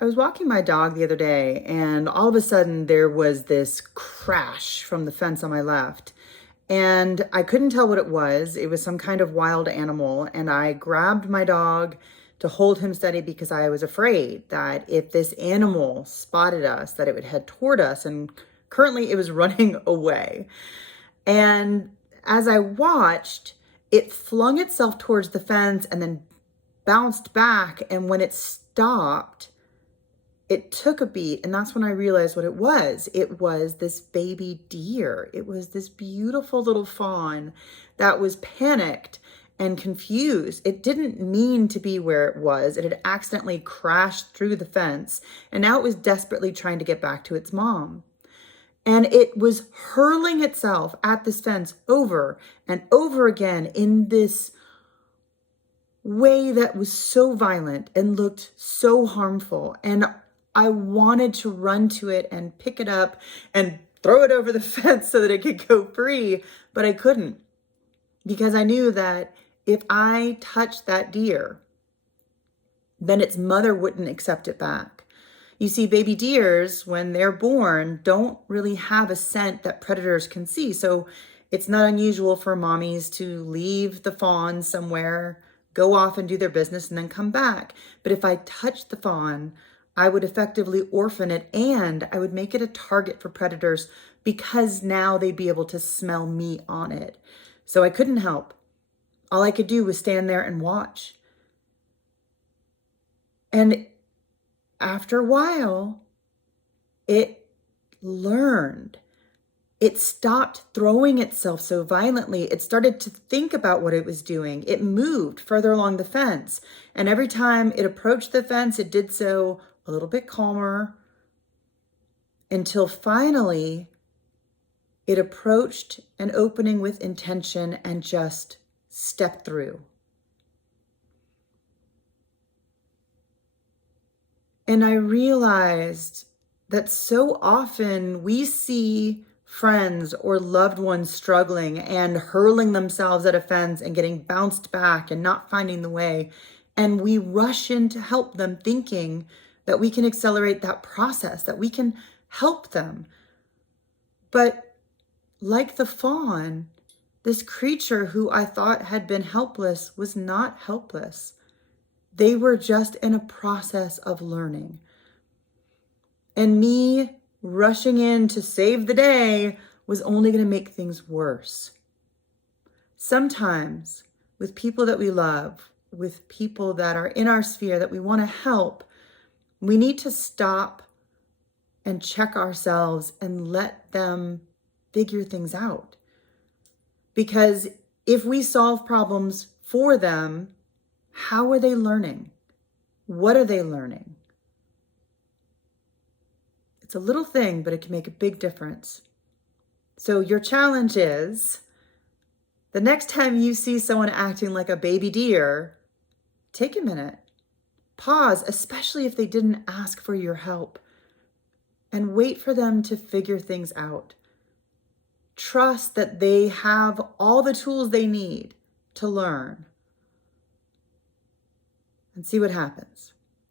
I was walking my dog the other day, and all of a sudden there was this crash from the fence on my left. And I couldn't tell what it was. It was some kind of wild animal. And I grabbed my dog to hold him steady because I was afraid that if this animal spotted us, that it would head toward us. And currently it was running away. And as I watched, it flung itself towards the fence and then bounced back. And when it stopped, it took a beat, and that's when I realized what it was. It was this baby deer. It was this beautiful little fawn that was panicked and confused. It didn't mean to be where it was. It had accidentally crashed through the fence, and now it was desperately trying to get back to its mom. And it was hurling itself at this fence over and over again in this way that was so violent and looked so harmful. And I wanted to run to it and pick it up and throw it over the fence so that it could go free, but I couldn't, because I knew that if I touched that deer, then its mother wouldn't accept it back. You see, baby deers, when they're born, don't really have a scent that predators can see. So it's not unusual for mommies to leave the fawn somewhere, go off and do their business, and then come back. But if I touched the fawn, I would effectively orphan it, and I would make it a target for predators because now they'd be able to smell me on it. So I couldn't help. All I could do was stand there and watch. And after a while, it learned. It stopped throwing itself so violently. It started to think about what it was doing. It moved further along the fence. And every time it approached the fence, it did so a little bit calmer, until finally it approached an opening with intention and just stepped through. And I realized that so often we see friends or loved ones struggling and hurling themselves at a fence and getting bounced back and not finding the way. And we rush in to help them, thinking that we can accelerate that process, that we can help them. But like the fawn, this creature who I thought had been helpless was not helpless. They were just in a process of learning. And me rushing in to save the day was only going to make things worse. Sometimes with people that we love, with people that are in our sphere that we want to help, we need to stop and check ourselves and let them figure things out. Because if we solve problems for them, how are they learning? What are they learning? It's a little thing, but it can make a big difference. So your challenge is, the next time you see someone acting like a baby deer, take a minute, pause, especially if they didn't ask for your help, and wait for them to figure things out. Trust that they have all the tools they need to learn, and see what happens.